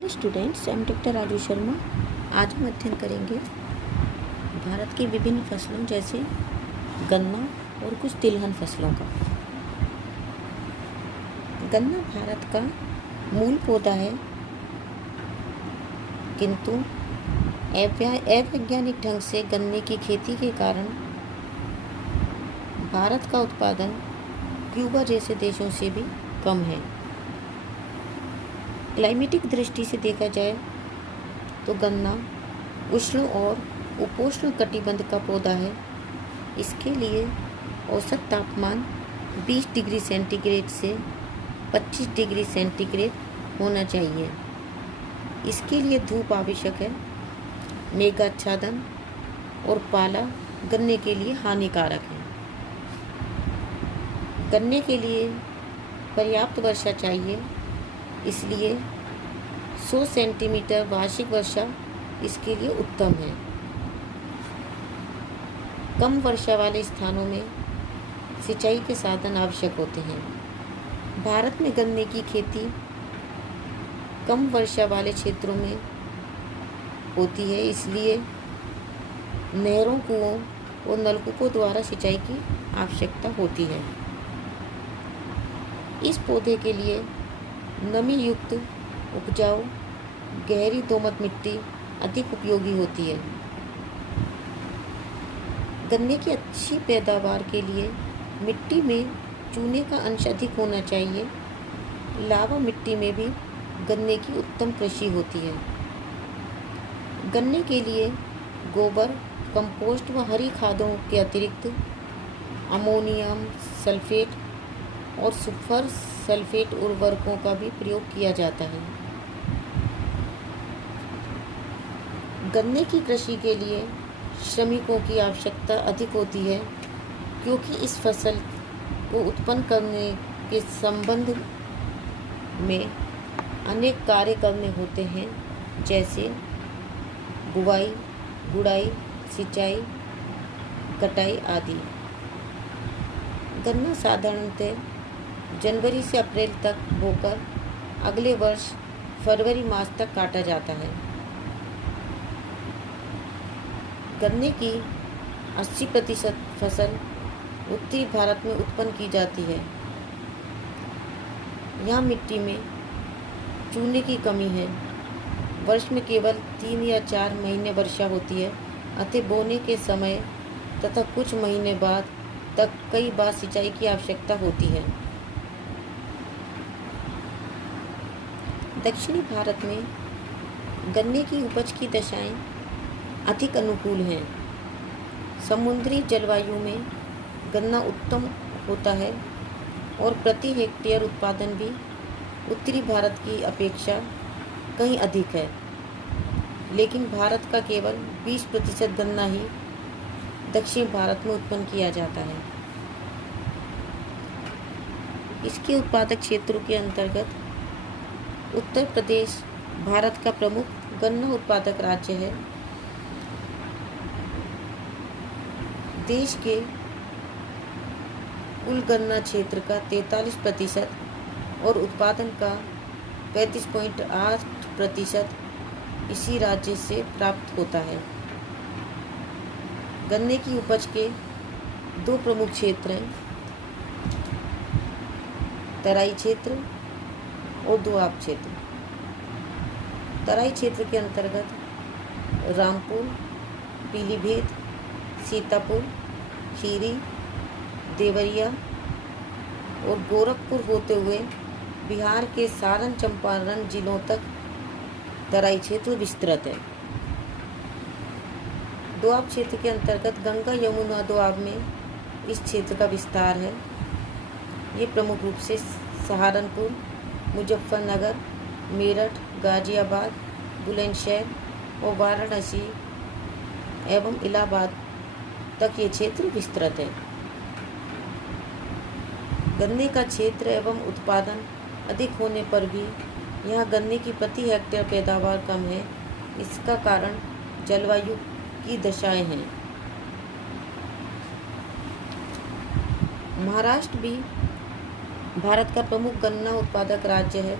Students, I am doctor Raju Sharma. आज हम अध्ययन करेंगे भारत की विभिन्न फसलों जैसे गन्ना और कुछ तिलहन फसलों का। गन्ना भारत का मूल पौधा है, किंतु अवैज्ञानिक ढंग से गन्ने की खेती के कारण भारत का उत्पादन क्यूबा जैसे देशों से भी कम है। क्लाइमेटिक दृष्टि से देखा जाए तो गन्ना उष्ण और उपोष्ण कटिबंध का पौधा है। इसके लिए औसत तापमान 20 डिग्री सेंटीग्रेड से 25 डिग्री सेंटीग्रेड होना चाहिए। इसके लिए धूप आवश्यक है। मेघाच्छादन और पाला गन्ने के लिए हानिकारक है। गन्ने के लिए पर्याप्त वर्षा चाहिए, इसलिए 100 सेंटीमीटर वार्षिक वर्षा इसके लिए उत्तम है। कम वर्षा वाले स्थानों में सिंचाई के साधन आवश्यक होते हैं। भारत में गन्ने की खेती कम वर्षा वाले क्षेत्रों में होती है, इसलिए नहरों, कुओं और नलकूपों द्वारा सिंचाई की आवश्यकता होती है। इस पौधे के लिए नमी युक्त उपजाऊ गहरी दोमट मिट्टी अधिक उपयोगी होती है। गन्ने की अच्छी पैदावार के लिए मिट्टी में चूने का अंश अधिक होना चाहिए। लावा मिट्टी में भी गन्ने की उत्तम कृषि होती है। गन्ने के लिए गोबर, कंपोस्ट व हरी खादों के अतिरिक्त अमोनियम सल्फेट और सुपर सल्फेट उर्वरकों का भी प्रयोग किया जाता है। गन्ने की कृषि के लिए श्रमिकों की आवश्यकता अधिक होती है, क्योंकि इस फसल को उत्पन्न करने के संबंध में अनेक कार्य करने होते हैं, जैसे बुवाई, गुड़ाई, सिंचाई, कटाई आदि। गन्ना साधारणतः जनवरी से अप्रैल तक बोकर अगले वर्ष फरवरी मास तक काटा जाता है। गन्ने की 80% फसल उत्तरी भारत में उत्पन्न की जाती है। यहाँ मिट्टी में चूने की कमी है। वर्ष में केवल 3 या 4 महीने वर्षा होती है, अतः बोने के समय तथा कुछ महीने बाद तक कई बार सिंचाई की आवश्यकता होती है। दक्षिणी भारत में गन्ने की उपज की दशाएं अधिक अनुकूल हैं। समुद्री जलवायु में गन्ना उत्तम होता है और प्रति हेक्टेयर उत्पादन भी उत्तरी भारत की अपेक्षा कहीं अधिक है, लेकिन भारत का केवल 20% गन्ना ही दक्षिण भारत में उत्पन्न किया जाता है। इसके उत्पादक क्षेत्रों के अंतर्गत उत्तर प्रदेश भारत का प्रमुख गन्ना उत्पादक राज्य है। देश के कुल गन्ना क्षेत्र का 43% और उत्पादन का 35.8% इसी राज्य से प्राप्त होता है। गन्ने की उपज के 2 प्रमुख क्षेत्र हैं, तराई क्षेत्र और दोआब क्षेत्र। तराई क्षेत्र के अंतर्गत रामपुर, पीलीभीत, सीतापुर, खीरी, देवरिया और गोरखपुर होते हुए बिहार के सारण, चंपारण जिलों तक तराई क्षेत्र विस्तृत है। दोआब क्षेत्र के अंतर्गत गंगा यमुना दोआब में इस क्षेत्र का विस्तार है। ये प्रमुख रूप से सहारनपुर, मुजफ्फरनगर, मेरठ, गाजियाबाद, बुलंदशहर और वाराणसी एवं इलाहाबाद तक ये क्षेत्र विस्तृत है। गन्ने का क्षेत्र एवं उत्पादन अधिक होने पर भी यहाँ गन्ने की प्रति हेक्टेयर पैदावार कम है। इसका कारण जलवायु की दशाएं हैं। महाराष्ट्र भी भारत का प्रमुख गन्ना उत्पादक राज्य है।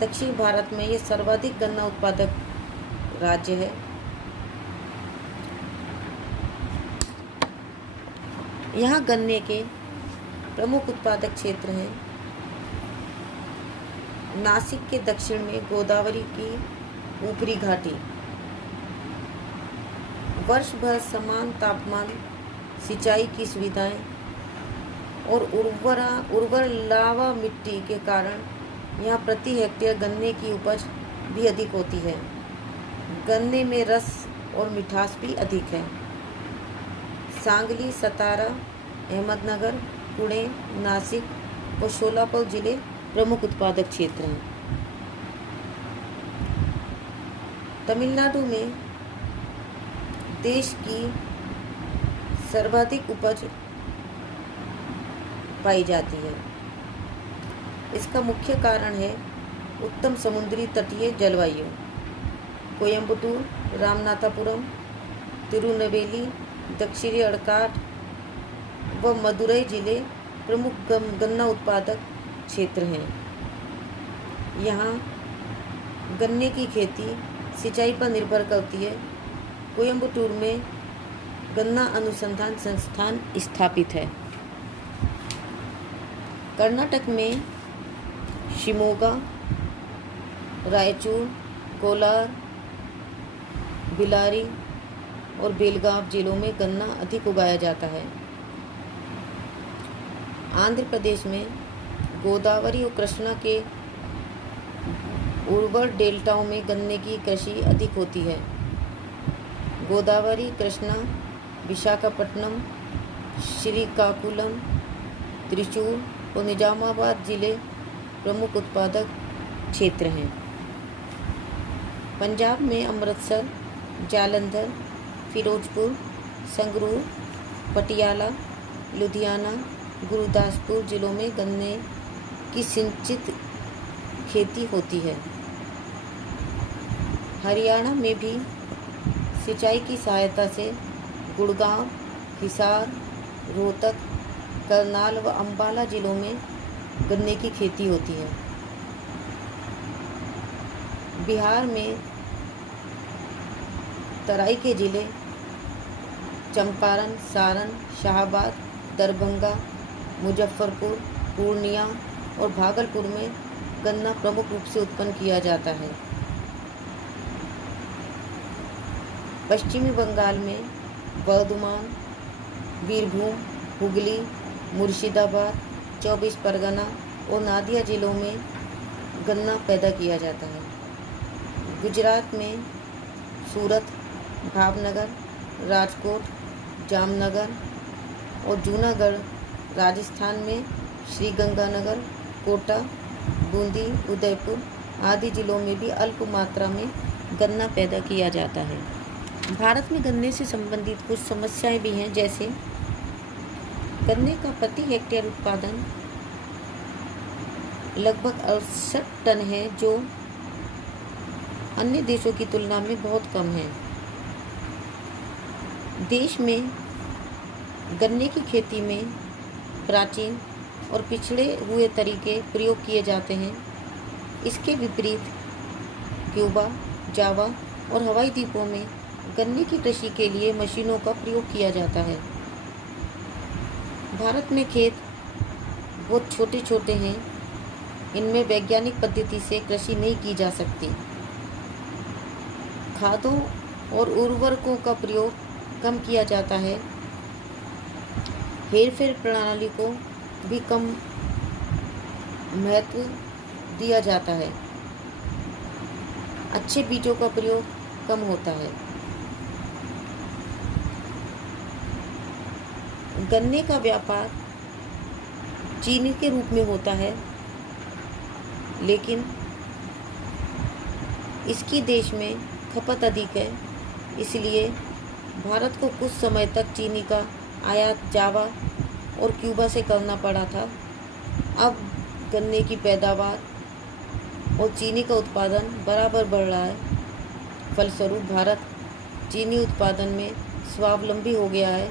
दक्षिण भारत में ये सर्वाधिक गन्ना उत्पादक राज्य है। यहाँ गन्ने के प्रमुख उत्पादक क्षेत्र हैं। नासिक के दक्षिण में गोदावरी की ऊपरी घाटी, वर्ष भर समान तापमान, सिंचाई की सुविधाएं और उर्वर लावा मिट्टी के कारण यहाँ प्रति हेक्टेयर गन्ने की उपज भी अधिक होती है। गन्ने में रस और मिठास भी अधिक है। सांगली, सतारा, अहमदनगर, पुणे, नासिक और सोलापुर जिले प्रमुख उत्पादक क्षेत्र हैं। तमिलनाडु में देश की सर्वाधिक उपज पाई जाती है। इसका मुख्य कारण है उत्तम समुद्री तटीय जलवायु। कोयम्बटूर, रामनाथपुरम, तिरुनेलवेली, दक्षिणी अड़काट व मदुरई जिले प्रमुख गन्ना उत्पादक क्षेत्र हैं। यहाँ गन्ने की खेती सिंचाई पर निर्भर करती है। कोयम्बटूर में गन्ना अनुसंधान संस्थान स्थापित है। कर्नाटक में शिमोगा, रायचूर, कोलार, बिलारी और बेलगाव जिलों में गन्ना अधिक उगाया जाता है। आंध्र प्रदेश में गोदावरी और कृष्णा के उर्वर डेल्टाओं में गन्ने की कृषि अधिक होती है। गोदावरी, कृष्णा, विशाखापट्टनम, श्रीकाकुलम, त्रिचूर और निजामाबाद जिले प्रमुख उत्पादक क्षेत्र हैं। पंजाब में अमृतसर, जालंधर, फिरोजपुर, संगरूर, पटियाला, लुधियाना, गुरुदासपुर जिलों में गन्ने की सिंचित खेती होती है। हरियाणा में भी सिंचाई की सहायता से गुड़गांव, हिसार, रोहतक, करनाल व अंबाला जिलों में गन्ने की खेती होती है। बिहार में तराई के जिले चंपारण, सारण, शाहाबाद, दरभंगा, मुजफ्फरपुर, पूर्णिया और भागलपुर में गन्ना प्रमुख रूप से उत्पन्न किया जाता है। पश्चिमी बंगाल में वर्धमान, बीरभूम, हुगली, मुर्शिदाबाद, 24 परगना और नादिया जिलों में गन्ना पैदा किया जाता है। गुजरात में सूरत, भावनगर, राजकोट, जामनगर और जूनागढ़, राजस्थान में श्रीगंगानगर, कोटा, बूंदी, उदयपुर आदि जिलों में भी अल्प मात्रा में गन्ना पैदा किया जाता है। भारत में गन्ने से संबंधित कुछ समस्याएं भी हैं, जैसे गन्ने का प्रति हेक्टेयर उत्पादन लगभग 68 टन है, जो अन्य देशों की तुलना में बहुत कम है। देश में गन्ने की खेती में प्राचीन और पिछड़े हुए तरीके प्रयोग किए जाते हैं। इसके विपरीत क्यूबा, जावा और हवाई द्वीपों में गन्ने की कृषि के लिए मशीनों का प्रयोग किया जाता है। भारत में खेत बहुत छोटे छोटे हैं, इनमें वैज्ञानिक पद्धति से कृषि नहीं की जा सकती। खादों और उर्वरकों का प्रयोग कम किया जाता है। हेरफेर प्रणाली को भी कम महत्व दिया जाता है। अच्छे बीजों का प्रयोग कम होता है। गन्ने का व्यापार चीनी के रूप में होता है, लेकिन इसकी देश में खपत अधिक है, इसलिए भारत को कुछ समय तक चीनी का आयात जावा और क्यूबा से करना पड़ा था। अब गन्ने की पैदावार और चीनी का उत्पादन बराबर बढ़ रहा है। फलस्वरूप भारत चीनी उत्पादन में स्वावलंबी हो गया है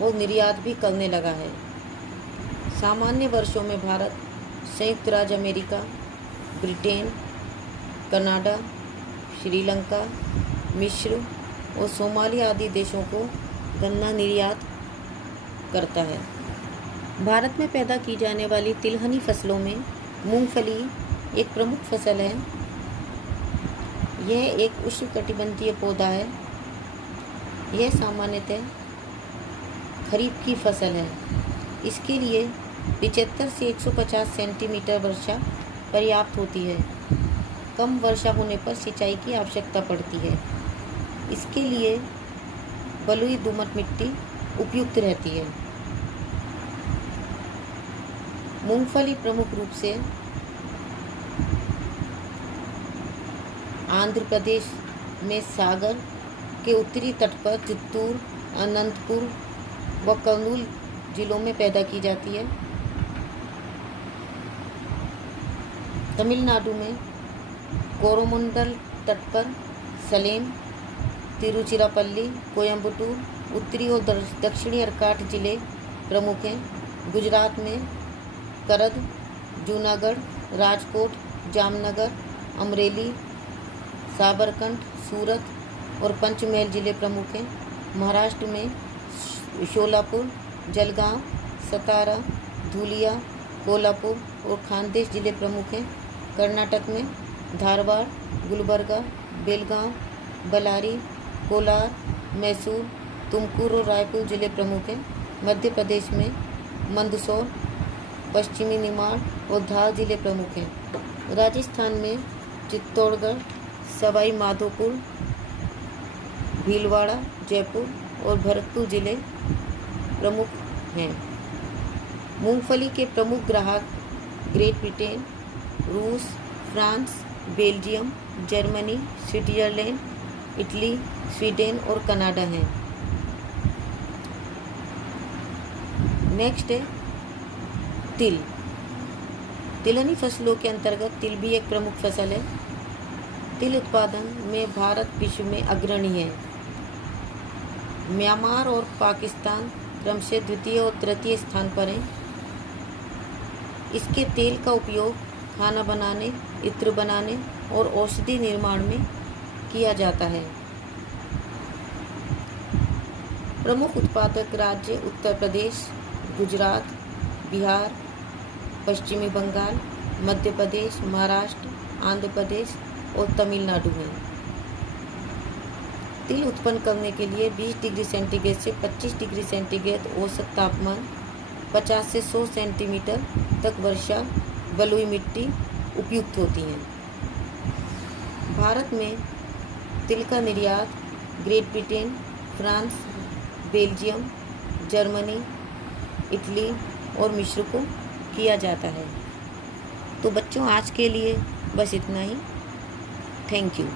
और निर्यात भी करने लगा है। सामान्य वर्षों में भारत संयुक्त राज्य अमेरिका, ब्रिटेन, कनाडा, श्रीलंका, मिस्र और सोमालिया आदि देशों को गन्ना निर्यात करता है। भारत में पैदा की जाने वाली तिलहनी फसलों में मूंगफली एक प्रमुख फसल है। यह एक उष्णकटिबंधीय पौधा है। यह सामान्यतः खरीफ की फसल है। इसके लिए 75 से 150 सेंटीमीटर वर्षा पर्याप्त होती है। कम वर्षा होने पर सिंचाई की आवश्यकता पड़ती है। इसके लिए बलुई दोमट मिट्टी उपयुक्त रहती है। मूंगफली प्रमुख रूप से आंध्र प्रदेश में सागर के उत्तरी तट पर चित्तूर, अनंतपुर व कर्नूल जिलों में पैदा की जाती है। तमिलनाडु में कोरोमंडल तट पर सलेम, तिरुचिरापल्ली, कोयम्बटूर, उत्तरी और दक्षिणी अर्काट जिले प्रमुख हैं। गुजरात में करद, जूनागढ़, राजकोट, जामनगर, अमरेली, साबरकंठ, सूरत और पंचमहल जिले प्रमुख हैं। महाराष्ट्र में शोलापुर, जलगांव, सतारा, धुलिया, कोल्हापुर और खानदेश जिले प्रमुख हैं। कर्नाटक में धारवाड़, गुलबर्गा, बेलगांव, बलारी, कोलार, मैसूर, तुमकुर और रायपुर जिले प्रमुख हैं। मध्य प्रदेश में मंदसौर, पश्चिमी निमाड़ और धार जिले प्रमुख हैं। राजस्थान में चित्तौड़गढ़, सवाई माधोपुर, भीलवाड़ा, जयपुर और भरतपुर जिले प्रमुख हैं। मूंगफली के प्रमुख ग्राहक ग्रेट ब्रिटेन, रूस, France, Belgium, Germany, Switzerland, Italy, Sweden और कनाडा हैं। नेक्स्ट है तिल। तिलहनी फसलों के अंतर्गत तिल भी एक प्रमुख फसल है। तिल उत्पादन में भारत विश्व में अग्रणी है। म्यांमार और पाकिस्तान क्रमशः द्वितीय और तृतीय स्थान पर हैं। इसके तेल का उपयोग खाना बनाने, इत्र बनाने और औषधि निर्माण में किया जाता है। प्रमुख उत्पादक राज्य उत्तर प्रदेश, गुजरात, बिहार, पश्चिमी बंगाल, मध्य प्रदेश, महाराष्ट्र, आंध्र प्रदेश और तमिलनाडु हैं। तिल उत्पन्न करने के लिए 20 डिग्री सेंटीग्रेड से 25 डिग्री सेंटीग्रेड औसत तापमान, 50 से 100 सेंटीमीटर तक वर्षा, बलुई मिट्टी उपयुक्त होती हैं। भारत में तिल का निर्यात great Britain, France, Belgium, Germany, Italy और मिस्र को किया जाता है। तो बच्चों, आज के लिए बस इतना ही। Thank you.